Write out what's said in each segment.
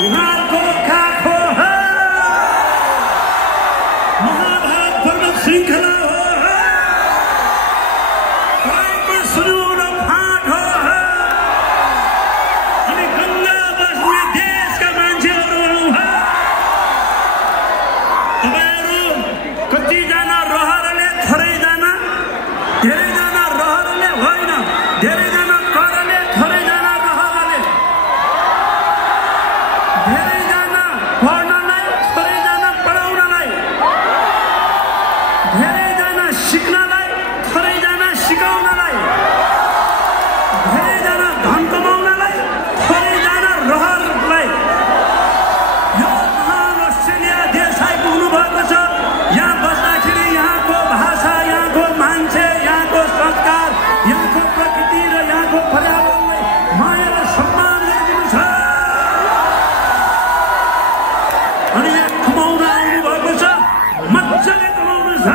हिमालको काखो हो, महाभारत पर्वत श्रृङ्खला हो, तपाईँको सुनौलो फाँट हो, अनि गङ्गा बस्ने देशका मान्छेहरू हो। तपाईँहरू कतिजना रहरले थोरैजना, धेरैजना रहरले होइन, धेरैजना करले, थोरैजना रहरले, धेरैजना पढ्नलाई, थोरैजना पढाउनलाई, धेरैजना सिक्नलाई, थोरैजना सिकाउनलाई, धेरैजना धन कमाउनलाई, थोरैजना रहरलाई यो महान अस्ट्रेलिया देश आइपुग्नु भएको छ। यहाँ बस्दाखेरि यहाँको भाषा, यहाँको मान्छे, यहाँको संस्कार, यहाँको प्रकृति र यहाँको पर्यावरणलाई माया र सम्मान गरिदिनु छ। अनि यहाँ कमाउन आउनु भएको छ, मजाले कमाउनु छ,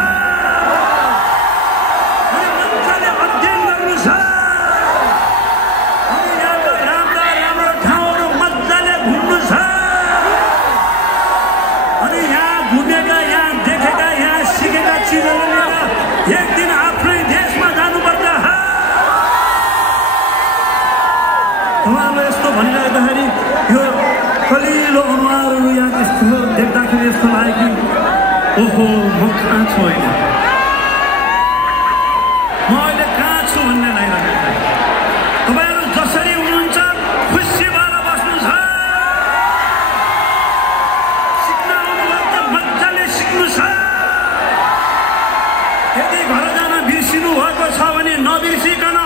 अनि मजाले अध्ययन गर्नु छ, अनि यहाँको राम्रा राम्रा ठाउँहरू मजाले घुम्नु छ, अनि यहाँ घुमेका, यहाँ देखेका, यहाँ सिकेका चिजहरू लिएर एक दिन आफ्नै देशमा जानुपर्छ। उहाँले यस्तो भनिरहेदाखेरि यो कलिलो अनुहारहरू यहाँ यस्तो देख्दाखेरि यस्तो लाग्यो कि ओहो म कहाँ छु अहिले, म अहिले कहाँ छु भन्ने लागिरहेको छ। तपाईँहरू जसरी हुनुहुन्छ खुसी भएर बस्नु छ, सिक्न आउनुभयो त मजाले सिक्नु छ। यदि घर जान बिर्सिनु भएको छ भने नबिर्सिकन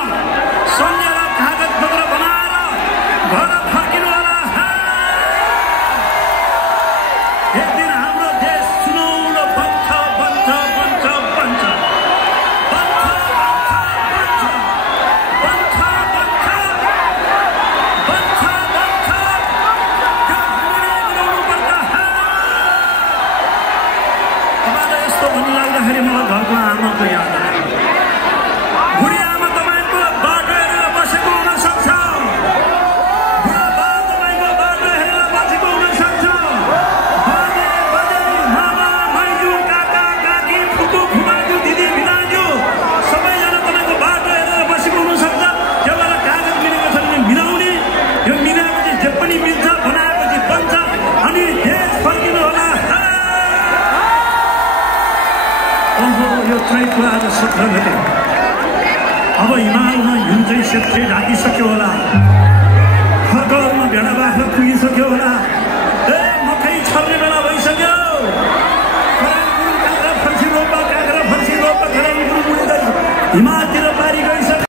सम्झेर कागज पत्र बनाएर घर फर्किनु होला। एक दिन हाम्रो देश सुनौलो बन्छ बन्छ बन्छ बन्छ बन्छ बन्छ बन्छ बन्छ बन्छ त्यो हामीले मिलाउनुपर्छ। तपाईँलाई यस्तो भन्नु लाग्दाखेरि मलाई घरको आमाको याद आयो। बुढी आमा तपाईँको बाटो हेरेर बसेको हुनसक्छ, बुढा बा तपाईँको बाटो हेरेर बसेको हुनसक्छ, बाजे बजै मामा माइजू काका काकी फुपू फुपाजू दिदी भिनाजू सबैजना तपाईँको बाटो हेरेर बसेको हुनसक्छ। त्यो भएर कागज मिलेको छ भने मिलाउने, यो मिलाएपछि जे पनि मिल्छ, बनाएपछि बन्छ, अनि देश फर्किनु होला। ओहो यो चैतको आज 17 गते, अब हिमालमा हिउँ चाहिँ सेप्टे ढाकिसक्यो होला, खरगरमा भेडा बाख्रा पुगिसक्यो होला, ए मकै छर्ने बेला भइसक्यो, खराङ गुरुङ काँक्रा फर्सी रोप खराङ गुरुङ उड्दै हिमाल